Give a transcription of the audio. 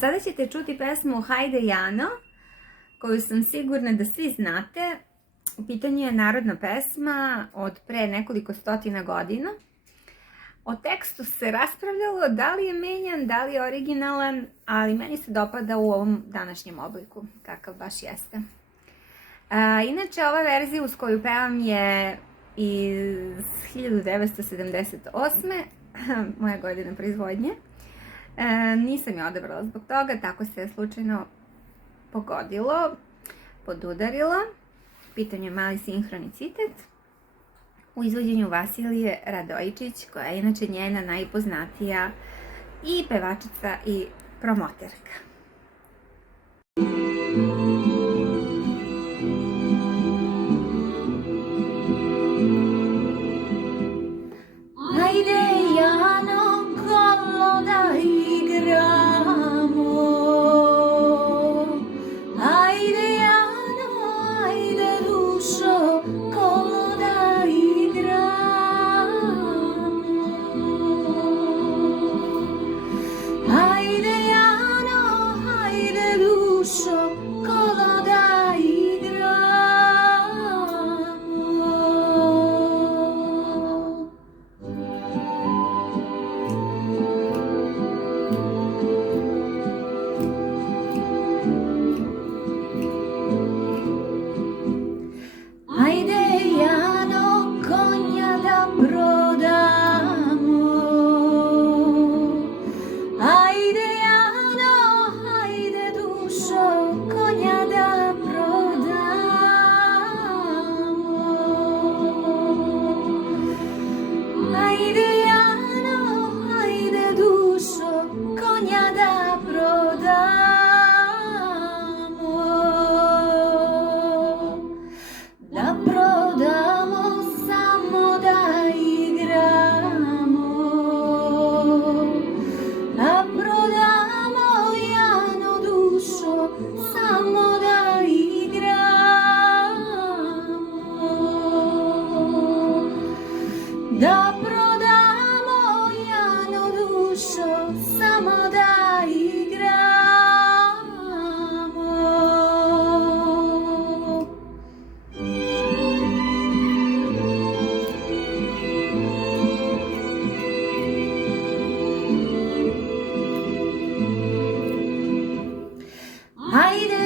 Sada ćete čuti pesmu Hajde Jano, koju sam sigurna da svi znate. U pitanju je narodna pesma od pre nekoliko stotina godina. O tekstu se raspravljalo da li je menjan, da li je originalan, ali meni se dopada u ovom današnjem obliku, kakav baš jeste. Inače, ova verzija uz koju pevam je iz 1978. moja godina proizvodnje. Nisam je odabrala zbog toga, tako se slučajno pogodilo, podudarilo. Pitanje je mali sinhronicitet. U izvođenju Vasilije Radojičić, koja je inače njena najpoznatija i pevačica i promoterka. Ajde Jano, kolo da igramo. Ajde Jano, ajde dušo, kolo da igramo. Ajde Jano, ajde dušo, kolo da da prodamo Jano dušo, samo da igramo. Ajde